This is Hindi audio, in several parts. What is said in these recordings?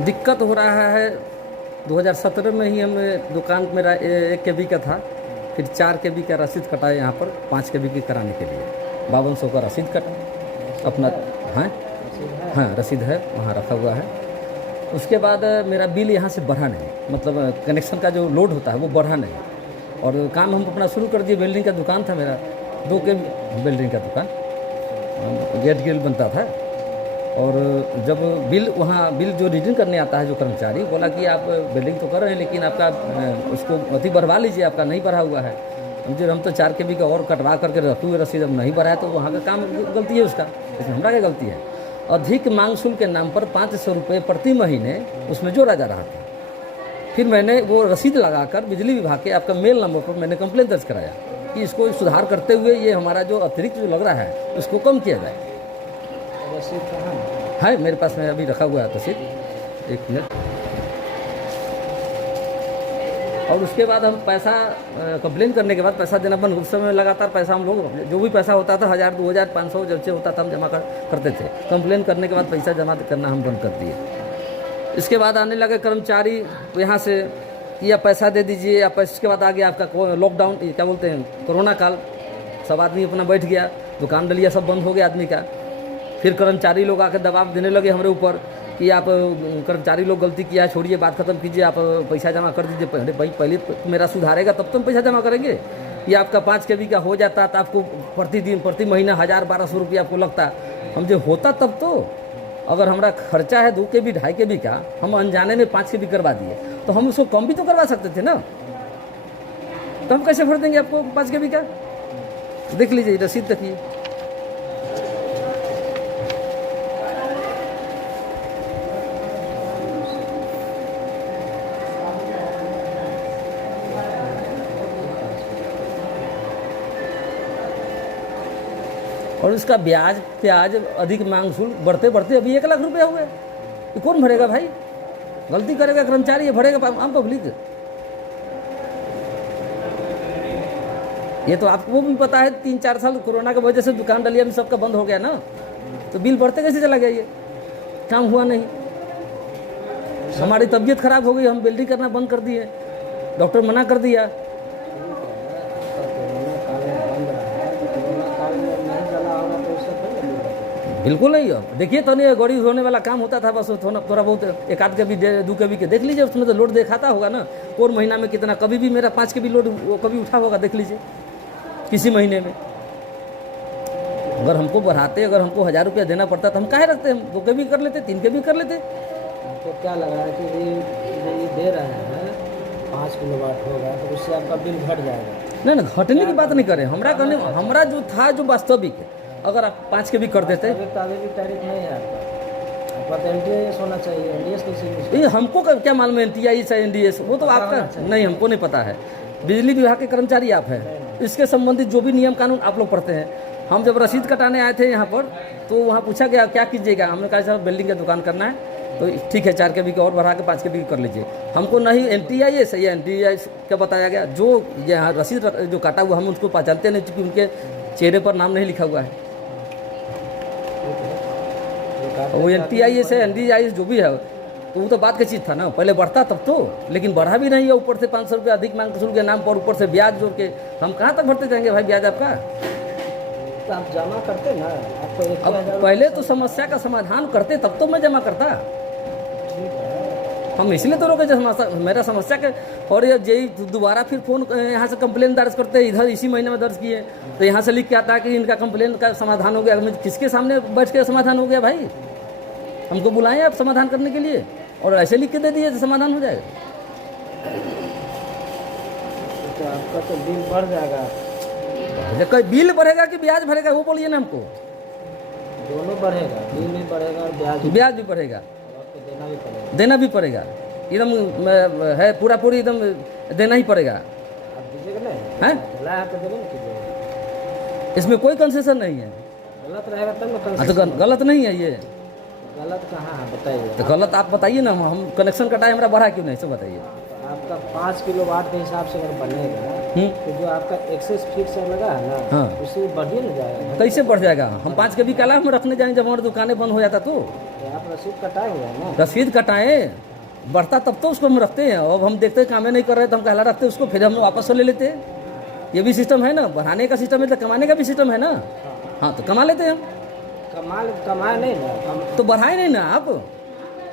दिक्कत हो रहा है। 2017 में ही हम दुकान मेरा 1 KB का था, फिर 4 KB का रसीद कटा यहाँ पर 5 KB की कराने के लिए 5200 का रसीद कटा अपना। हाँ हाँ, रसीद है वहाँ रखा हुआ है। उसके बाद मेरा बिल यहाँ से बढ़ा नहीं, मतलब कनेक्शन का जो लोड होता है वो बढ़ा नहीं, और काम हम अपना शुरू कर दिए। वेल्डिंग का दुकान था मेरा, 2 KB वेल्डिंग का दुकान, गेट गिल बनता था। और जब बिल जो रीडिंग करने आता है जो कर्मचारी, बोला कि आप बिल्डिंग तो कर रहे हैं लेकिन आपका उसको अति बढ़वा लीजिए, आपका नहीं बढ़ा हुआ है। मुझे हम तो 4 KB का और कटवा करके रखे हुए रसीद, अब नहीं बढ़ा है तो वहाँ का काम गलती है उसका, इसमें हमारा क्या गलती है। अधिक मांग शुल्क के नाम पर 500 रुपये प्रति महीने उसमें जोड़ा जा रहा था। फिर मैंने वो रसीद लगाकर बिजली विभाग के आपका मेल नंबर पर मैंने कंप्लेंट दर्ज कराया कि इसको सुधार करते हुए ये हमारा जो अतिरिक्त जो लग रहा है उसको कम किया जाए। रसीद कहाँ है मेरे पास में अभी रखा हुआ है रसीद, 1 मिनट। और उसके बाद हम पैसा कंप्लेन करने के बाद पैसा देना बंद, उस समय लगातार पैसा हम लोग जो भी पैसा होता था 1000, 2000, 500 जब से होता था हम जमा करते थे। कंप्लेन करने के बाद पैसा जमा करना हम बंद कर दिए। इसके बाद आने लगे कर्मचारी यहाँ से कि या पैसा दे दीजिए, या पैसे के बाद आ गया आपका लॉकडाउन, क्या बोलते हैं, कोरोना काल। सब आदमी अपना बैठ गया, दुकान डलिया सब बंद हो गया आदमी का। फिर कर्मचारी लोग आकर दबाव देने लगे हमारे ऊपर कि आप कर्मचारी लोग गलती किया है, छोड़िए, बात खत्म कीजिए, आप पैसा जमा कर दीजिए। पहले मेरा सुधारेगा तब तो हम पैसा जमा करेंगे। या आपका 5 KB का हो जाता तो आपको प्रति महीना 1000-1200 रुपये आपको लगता, हम जो होता तब तो। अगर हमारा खर्चा है 2 KB 2.5 KB का, हम अनजाने में 5 KB करवा दिए तो हम उसको कम भी तो करवा सकते थे ना। तो हम कैसे भर देंगे आपको 5 KB का? देख लीजिए रसीद, देखिए। और इसका ब्याज अधिक मांग शुल्क बढ़ते बढ़ते अभी 1 लाख रुपया हुए। ये कौन भरेगा भाई? गलती करेगा कर्मचारी, ये भरेगा आम पब्लिक। ये तो आपको भी पता है, 3-4 साल कोरोना की वजह से दुकान डलिया में सबका बंद हो गया ना, तो बिल बढ़ते कैसे चला गया? ये काम हुआ नहीं। हमारी तबीयत खराब हो गई, हम वेल्डिंग करना बंद कर दिए, डॉक्टर मना कर दिया। बिल्कुल नहीं। अब देखिए तो नहीं, गड़ी होने वाला काम होता था बस, थोड़ा बहुत 1 KB 2 KB के देख लीजिए, उसमें तो लोड दिखाता होगा ना और महीना में कितना। कभी भी मेरा 5 KB लोड कभी उठा होगा, देख लीजिए किसी महीने में। अगर हमको बढ़ाते, अगर हमको 1000 रुपया देना पड़ता तो हम काहे रखते, हम 2 KB कर लेते, 3 KB कर लेते। तो क्या लगा है कि ये दे रहे हैं 5 किलोवाट होगा तो उससे आपका बिल घट जाएगा? नहीं, घटने की बात नहीं करें। हमारा जो था जो वास्तविक है, अगर आप 5 KB कर देते। तारीख नहीं है आपका तो NTIS होना चाहिए। NDS कैसे? ये हमको क्या मालूम है NTIS है NDS, वो तो आपका नहीं, हमको नहीं पता है। बिजली विभाग के कर्मचारी आप हैं, इसके संबंधित जो भी नियम कानून आप लोग पढ़ते हैं। हम जब रसीद कटाने आए थे यहाँ पर तो वहाँ पूछा गया क्या कीजिएगा, हमने कहा सर बिल्डिंग का दुकान करना है, तो ठीक है 4 KB का और बढ़ा के 5 KB कर लीजिए। हमको नहीं NTIS है या NTIS क्या बताया गया। जो यहाँ रसीद जो काटा हुआ हम उसको पहचानते नहीं, क्योंकि उनके चेहरे पर नाम नहीं लिखा हुआ है। वो NTIS है NDIS जो भी है, तो वो तो बात की चीज़ था ना, पहले बढ़ता तब तो, लेकिन बढ़ा भी नहीं है। ऊपर से 500 रुपये अधिक मांग शुल्क के नाम पर ऊपर से ब्याज जोड़ के हम कहाँ तक भरते जाएंगे भाई ब्याज आपका? तो आप जमा करते ना, आपको अब पहले तो समस्या का समाधान करते तब तो मैं जमा करता। हम इसलिए तो रोके मेरा समस्या के, और ये दोबारा फिर फोन यहाँ से कंप्लेन दर्ज करते हैं, इधर इसी महीने में दर्ज किए तो यहाँ से लिख के आता है कि इनका कंप्लेन का समाधान हो गया। किसके सामने बैठ के समाधान हो गया भाई? हमको बुलाएं आप समाधान करने के लिए, और ऐसे लिख के दे दिए तो समाधान हो जाएगा। तो आपका तो बिल बढ़ जाएगा। बिल बढ़ेगा कि ब्याज भरेगा वो बोलिए ना हमको। दोनों बढ़ेगा, बिल भी बढ़ेगा और ब्याज भी बढ़ेगा, देना भी पड़ेगा। एकदम है, पूरा पूरी एकदम देना ही पड़ेगा। आप दीजिएगा नहीं है, तो देना कीजिएगा, इसमें कोई कंसेशन नहीं है। गलत रहेगा तब ना हाँ, तो गलत नहीं है ये। गलत कहाँ है बताइए? तो गलत आप बताइए ना, हम कनेक्शन कटाए हमारा बढ़ा क्यों नहीं, सब बताइए। आपका 5 किलोवाट के हिसाब से अगर बनेगा तो जो आपका एक्सेस फिक्स लगा है ना, हाँ, उससे बढ़िए ना जाएगा। कैसे बढ़ जाएगा? हम 5 KB का लाभ में रखने जाएंगे जब हमारी दुकानें बंद हो जाता तो तो आप रसीद कटाए हुए हैं ना? रसीद कटाएं, बढ़ता तब तो उसको हम रखते हैं। अब हम देखते हैं काम नहीं कर रहे तो हम कहला रखते हैं उसको, फिर हम वापस ले लेते हैं। ये भी सिस्टम है ना, बढ़ाने का सिस्टम है तो कमाने का भी सिस्टम है ना। हाँ तो कमा लेते हैं हम। कमाए नहीं ना हम। तो बढ़ाए नहीं ना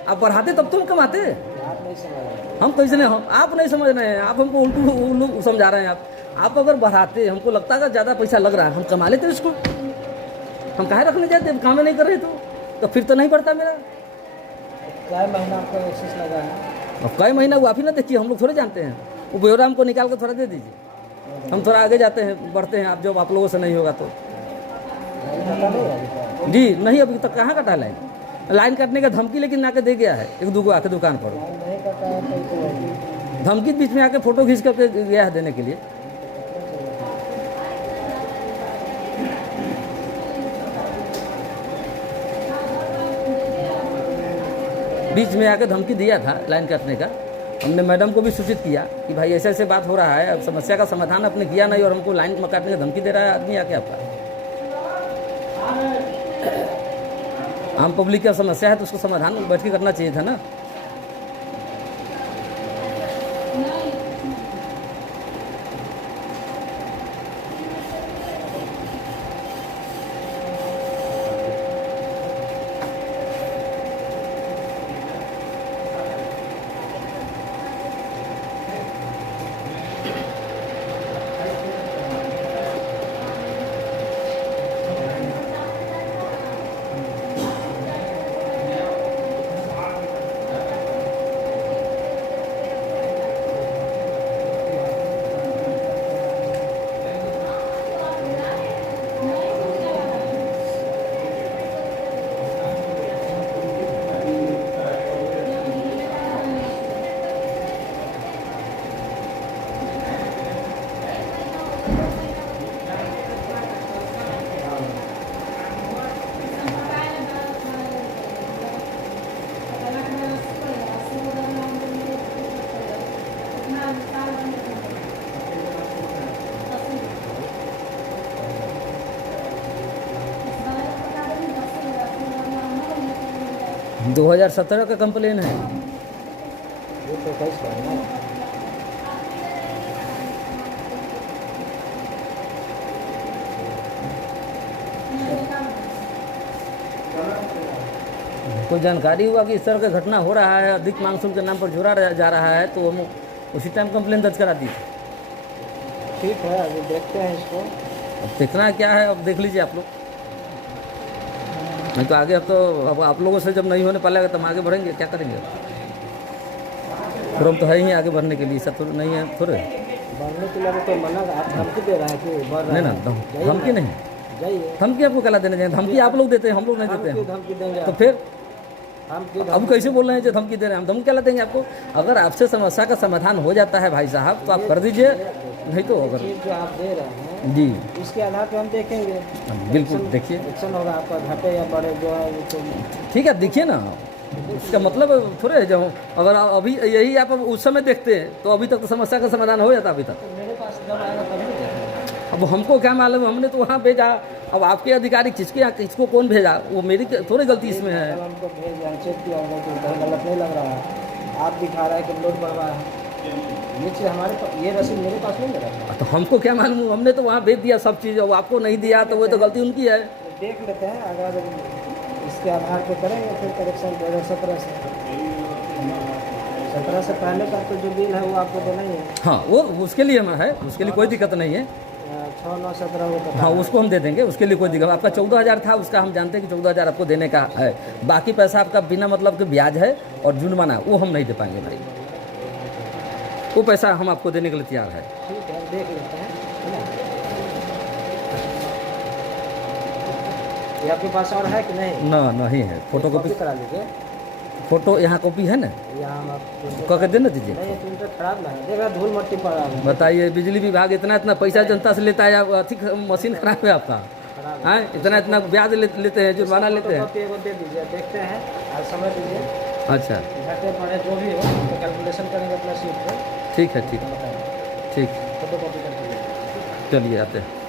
आप बढ़ाते तब तो हम कमाते। आप नहीं समझ रहे। हम कैसे नहीं, हम आप नहीं समझ रहे हैं, आप हमको उल्टू समझा रहे हैं। आप अगर बढ़ाते, हमको लगता है ज़्यादा पैसा लग रहा है, हम कमा लेते इसको। हम काहे रखने जाते, काम नहीं कर रहे तो फिर तो नहीं बढ़ता मेरा। क्या महीना आपका एक्सेस लगा है? अब कई महीना वो आप ही ना देखिए, हम लोग थोड़े जानते हैं। वो ब्यौरा हमको निकाल कर थोड़ा दे दीजिए, हम थोड़ा आगे जाते हैं, बढ़ते हैं। आप जब आप लोगों से नहीं होगा तो पता नहीं है अभी तक। जी नहीं, अभी तक कहाँ कटा लाइन काटने का धमकी लेकिन ना के दे गया है एक दूगो आके दुकान पर। नहीं कटा है तो धमकी बीच में आके फोटो खींच करके गया है देने के लिए। बीच में आके धमकी दिया था लाइन काटने का। हमने मैडम को भी सूचित किया कि भाई ऐसे ऐसे बात हो रहा है, अब समस्या का समाधान आपने किया नहीं और हमको लाइन में काटने का धमकी दे रहा है आदमी आके आपका। आम पब्लिक का समस्या है तो उसको समाधान बैठ के करना चाहिए था ना। ये 2017 का कंप्लेन है। तो कैसे है ना? कोई जानकारी हुआ कि इस तरह का घटना हो रहा है, अधिक मानसून के नाम पर जोड़ा जा रहा है, तो हम उसी टाइम कंप्लेन दर्ज करा दी। ठीक है, अभी देखते हैं इसको। अब देखना क्या है, अब देख लीजिए आप लोग। नहीं तो आगे अब आप लोगों से जब नहीं होने पाएगा तो हम आगे बढ़ेंगे, क्या करेंगे। फिर हम तो है ही आगे बढ़ने के लिए, सब तो नहीं है थोड़े। बढ़ने के लिए कोई मना, आप धमकी दे रहा है कि बढ़ रहा नहीं ना, है? धमकी नहीं, जाइए। धमकी आपको क्या देने जाएंगे? धमकी आप लोग देते हैं, हम लोग नहीं हम देते क्यों हैं। धमकी देंगे? तो फिर हम क्यों अब कैसे बोल रहे हैं जो धमकी दे रहे हैं? हम धमकी क्या देंगे आपको? अगर आपसे समस्या का समाधान हो जाता है भाई साहब तो आप कर दीजिए, नहीं तो अगर चीज जो आप दे रहे हैं जी इसके आधार पे हम देखेंगे। बिल्कुल देखिए, एक्शन होगा आपका, घटे या बढ़े जो है वो तो ठीक है देखिए ना। इसका मतलब थोड़े है जो अगर आप अभी यही आप उस समय देखते हैं तो अभी तक तो समस्या का समाधान हो जाता अभी तक। मेरे पास जब आएगा तभी तो देखेंगे। अब हमको क्या मालूम, हमने तो वहाँ भेजा। अब आपके अधिकारी किसके यहाँ किसको कौन भेजा, वो मेरी थोड़ी गलती इसमें है। कल हमको भेज दिया, चेक किया होगा कि कहीं गलत नहीं लग रहा है। आप दिखा रहा है कि लोड बढ़ रहा है, ये चीज़ हमारे पास, ये रसीद मेरे पास नहीं लगा। तो हमको क्या मालूम, हमने तो वहाँ भेज दिया सब चीज़, अब आपको नहीं दिया तो वो तो गलती उनकी है। देख लेते हैं, अगर इसके आधार पे करेंगे फिर करेक्शन 2017 से। 17 से पहले का तो जो बिल है वो आपको देना ही है। हाँ वो उसके लिए है, उसके लिए कोई दिक्कत नहीं है। 6, 9, 17 वो बता। हाँ उसको हम दे देंगे, उसके लिए कोई दिक्कत। आपका 14,000 था, उसका हम जानते हैं कि 14,000 आपको देने का है। बाकी पैसा आपका बिना मतलब के ब्याज है और जुर्माना, वो हम नहीं दे पाएंगे भाई। वो पैसा हम आपको देने के लिए तैयार है। ठीक है, देख लेते हैं, है ना? ये आपके पास और है कि नहीं? ना नहीं है, फोटोकॉपी कॉपी करा लीजिए। फोटो यहाँ कॉपी है ना, यहाँ हम कह के देना दीजिए। नहीं, प्रिंटर खराब ना है, देखा धूल मट्टी पड़ा है। बताइए, बिजली विभाग इतना इतना पैसा जनता से लेता है, अथी मशीन खराब है आपका, खराब हाँ इतना इतना ब्याज लेते हैं, जुर्माना लेते हैं। फोटोकॉपी एगो दे दीजिए, देखते हैं, आज समय दीजिए। अच्छा घटे पड़े जो भी हो तो कैलकुलेशन करेंगे अपना सीट पे, ठीक है, ठीक बताएंगे। ठीक, फोटोकॉपी करके चलिए आते हैं।